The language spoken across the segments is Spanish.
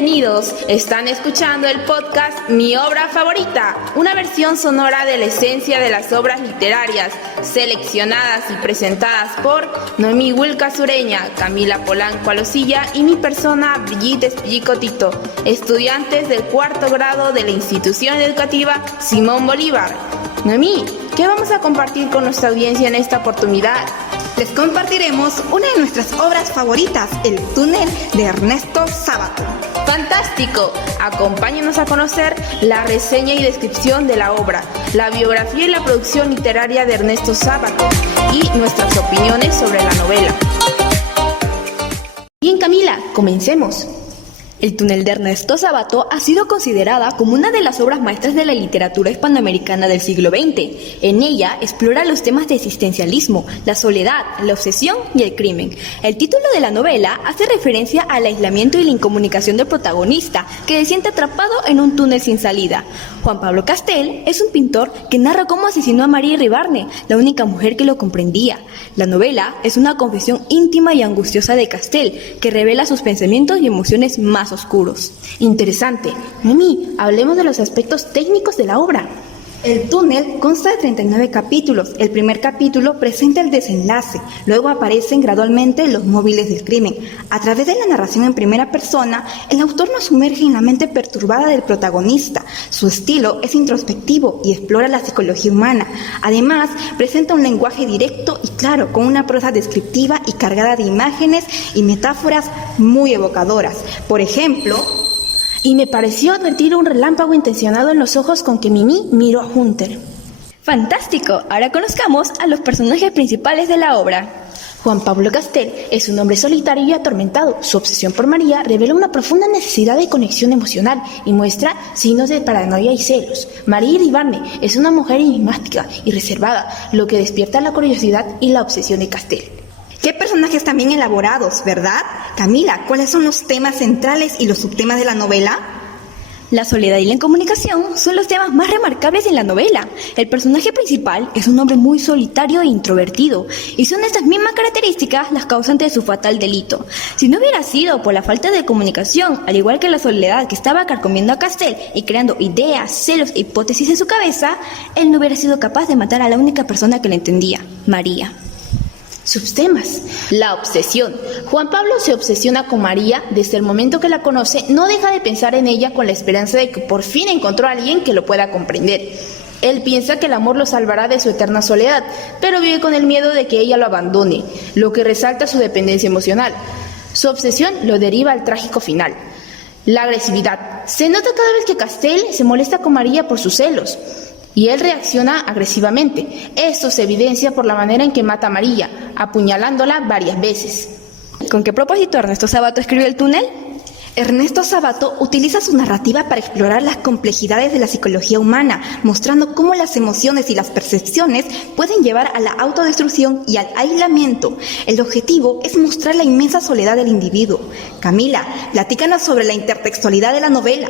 Bienvenidos, están escuchando el podcast Mi Obra Favorita, una versión sonora de la esencia de las obras literarias, seleccionadas y presentadas por Noemí Wilca Sureña, Camila Polanco Alosilla y mi persona Brigitte Espillicotito, estudiantes del cuarto grado de la institución educativa Simón Bolívar. Noemí, ¿qué vamos a compartir con nuestra audiencia en esta oportunidad? Les compartiremos una de nuestras obras favoritas, El túnel de Ernesto Sábato. ¡Fantástico! Acompáñenos a conocer la reseña y descripción de la obra, la biografía y la producción literaria de Ernesto Sábato y nuestras opiniones sobre la novela. Bien, Camila, comencemos. El túnel de Ernesto Sábato ha sido considerada como una de las obras maestras de la literatura hispanoamericana del siglo XX. En ella explora los temas de existencialismo, la soledad, la obsesión y el crimen. El título de la novela hace referencia al aislamiento y la incomunicación del protagonista, que se siente atrapado en un túnel sin salida. Juan Pablo Castel es un pintor que narra cómo asesinó a María Iribarne, la única mujer que lo comprendía. La novela es una confesión íntima y angustiosa de Castel, que revela sus pensamientos y emociones más oscuros. Interesante. Noemí, hablemos de los aspectos técnicos de la obra. El túnel consta de 39 capítulos. El primer capítulo presenta el desenlace, luego aparecen gradualmente los móviles del crimen. A través de la narración en primera persona, el autor nos sumerge en la mente perturbada del protagonista. Su estilo es introspectivo y explora la psicología humana. Además, presenta un lenguaje directo y claro, con una prosa descriptiva y cargada de imágenes y metáforas muy evocadoras. Por ejemplo, y me pareció advertir un relámpago intencionado en los ojos con que Mimi miró a Hunter. ¡Fantástico! Ahora conozcamos a los personajes principales de la obra. Juan Pablo Castel es un hombre solitario y atormentado. Su obsesión por María revela una profunda necesidad de conexión emocional y muestra signos de paranoia y celos. María Iribarne es una mujer enigmática y reservada, lo que despierta la curiosidad y la obsesión de Castel. ¡Qué personajes tan bien elaborados!, ¿verdad? Camila, ¿cuáles son los temas centrales y los subtemas de la novela? La soledad y la incomunicación son los temas más remarcables en la novela. El personaje principal es un hombre muy solitario e introvertido, y son estas mismas características las causantes de su fatal delito. Si no hubiera sido por la falta de comunicación, al igual que la soledad que estaba carcomiendo a Castel y creando ideas, celos e hipótesis en su cabeza, él no hubiera sido capaz de matar a la única persona que le entendía, María. Subtemas. La obsesión. Juan Pablo se obsesiona con María desde el momento que la conoce, no deja de pensar en ella con la esperanza de que por fin encontró a alguien que lo pueda comprender. Él piensa que el amor lo salvará de su eterna soledad, pero vive con el miedo de que ella lo abandone, lo que resalta su dependencia emocional. Su obsesión lo deriva al trágico final. La agresividad. Se nota cada vez que Castel se molesta con María por sus celos, y él reacciona agresivamente. Esto se evidencia por la manera en que mata a María, apuñalándola varias veces. ¿Con qué propósito Ernesto Sábato escribió El túnel? Ernesto Sábato utiliza su narrativa para explorar las complejidades de la psicología humana, mostrando cómo las emociones y las percepciones pueden llevar a la autodestrucción y al aislamiento. El objetivo es mostrar la inmensa soledad del individuo. Camila, platícanos sobre la intertextualidad de la novela.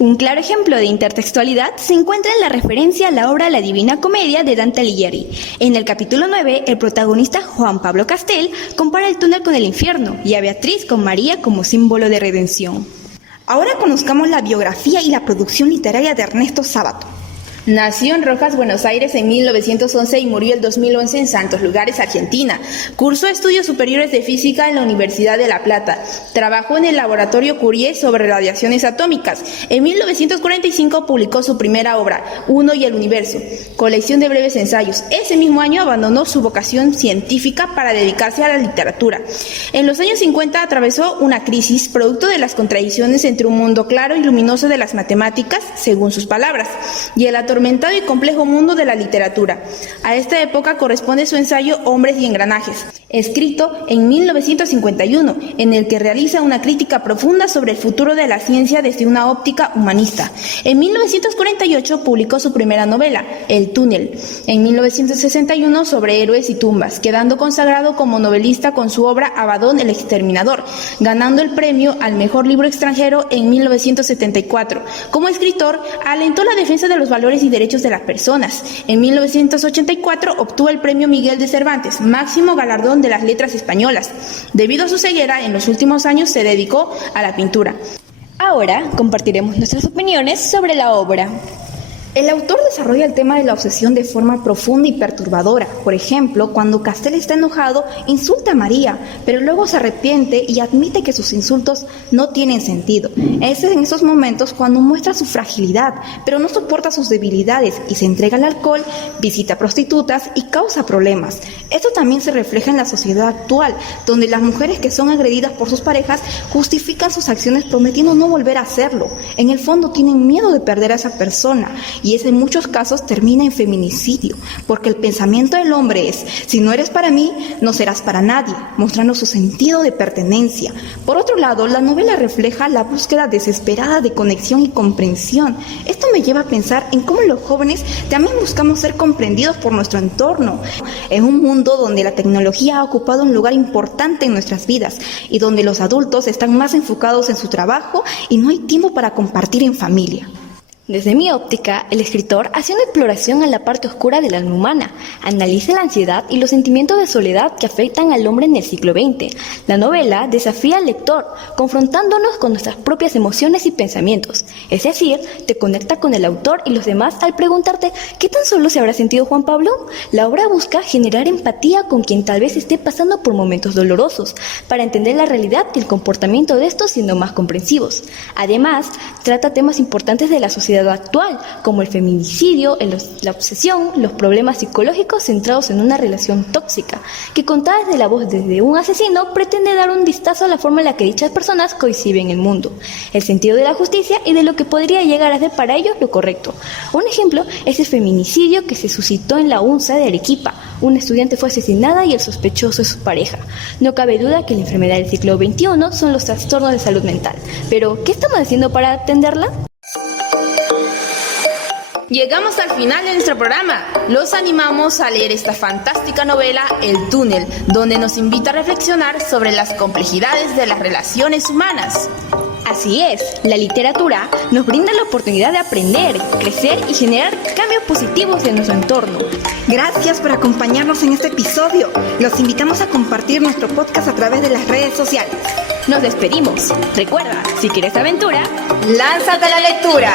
Un claro ejemplo de intertextualidad se encuentra en la referencia a la obra La Divina Comedia de Dante Alighieri. En el capítulo 9, el protagonista Juan Pablo Castel compara el túnel con el infierno y a Beatriz con María como símbolo de redención. Ahora conozcamos la biografía y la producción literaria de Ernesto Sábato. Nació en Rojas, Buenos Aires en 1911 y murió el 2011 en Santos Lugares, Argentina. Cursó estudios superiores de física en la Universidad de La Plata. Trabajó en el laboratorio Curie sobre radiaciones atómicas. En 1945 publicó su primera obra, Uno y el Universo, colección de breves ensayos. Ese mismo año abandonó su vocación científica para dedicarse a la literatura. En los años 50 atravesó una crisis producto de las contradicciones entre un mundo claro y luminoso de las matemáticas, según sus palabras, y el atormentado y complejo mundo de la literatura. A esta época corresponde su ensayo Hombres y engranajes, escrito en 1951, en el que realiza una crítica profunda sobre el futuro de la ciencia desde una óptica humanista. En 1948 publicó su primera novela, El túnel. En 1961 sobre héroes y tumbas, quedando consagrado como novelista con su obra Abaddon el exterminador, ganando el premio al mejor libro extranjero en 1974. Como escritor, alentó la defensa de los valores y derechos de las personas. En 1984 obtuvo el premio Miguel de Cervantes, máximo galardón de las letras españolas. Debido a su ceguera, en los últimos años se dedicó a la pintura. Ahora compartiremos nuestras opiniones sobre la obra. El autor desarrolla el tema de la obsesión de forma profunda y perturbadora. Por ejemplo, cuando Castel está enojado, insulta a María, pero luego se arrepiente y admite que sus insultos no tienen sentido. Es en esos momentos cuando muestra su fragilidad, pero no soporta sus debilidades y se entrega al alcohol, visita prostitutas y causa problemas. Esto también se refleja en la sociedad actual, donde las mujeres que son agredidas por sus parejas justifican sus acciones prometiendo no volver a hacerlo. En el fondo tienen miedo de perder a esa persona. Y eso en muchos casos termina en feminicidio, porque el pensamiento del hombre es: si no eres para mí, no serás para nadie, mostrando su sentido de pertenencia. Por otro lado, la novela refleja la búsqueda desesperada de conexión y comprensión. Esto me lleva a pensar en cómo los jóvenes también buscamos ser comprendidos por nuestro entorno. En un mundo donde la tecnología ha ocupado un lugar importante en nuestras vidas y donde los adultos están más enfocados en su trabajo y no hay tiempo para compartir en familia. Desde mi óptica, el escritor hace una exploración a la parte oscura del alma humana, analiza la ansiedad y los sentimientos de soledad que afectan al hombre en el siglo XX. La novela desafía al lector, confrontándonos con nuestras propias emociones y pensamientos. Es decir, te conecta con el autor y los demás al preguntarte ¿qué tan solo se habrá sentido Juan Pablo? La obra busca generar empatía con quien tal vez esté pasando por momentos dolorosos, para entender la realidad y el comportamiento de estos siendo más comprensivos. Además, trata temas importantes de la sociedad actual, como el feminicidio, la obsesión, los problemas psicológicos centrados en una relación tóxica, que contada desde la voz de un asesino pretende dar un vistazo a la forma en la que dichas personas coinciden el mundo, el sentido de la justicia y de lo que podría llegar a ser para ellos lo correcto. Un ejemplo es el feminicidio que se suscitó en la UNSA de Arequipa. Una estudiante fue asesinada y el sospechoso es su pareja. No cabe duda que la enfermedad del siglo XXI son los trastornos de salud mental. Pero, ¿qué estamos haciendo para atenderla? Llegamos al final de nuestro programa. Los animamos a leer esta fantástica novela El túnel, donde nos invita a reflexionar sobre las complejidades de las relaciones humanas. Así es, la literatura nos brinda la oportunidad de aprender, crecer y generar cambios positivos en nuestro entorno. Gracias por acompañarnos en este episodio. Los invitamos a compartir nuestro podcast a través de las redes sociales. Nos despedimos. Recuerda, si quieres aventura, ¡lánzate a la lectura!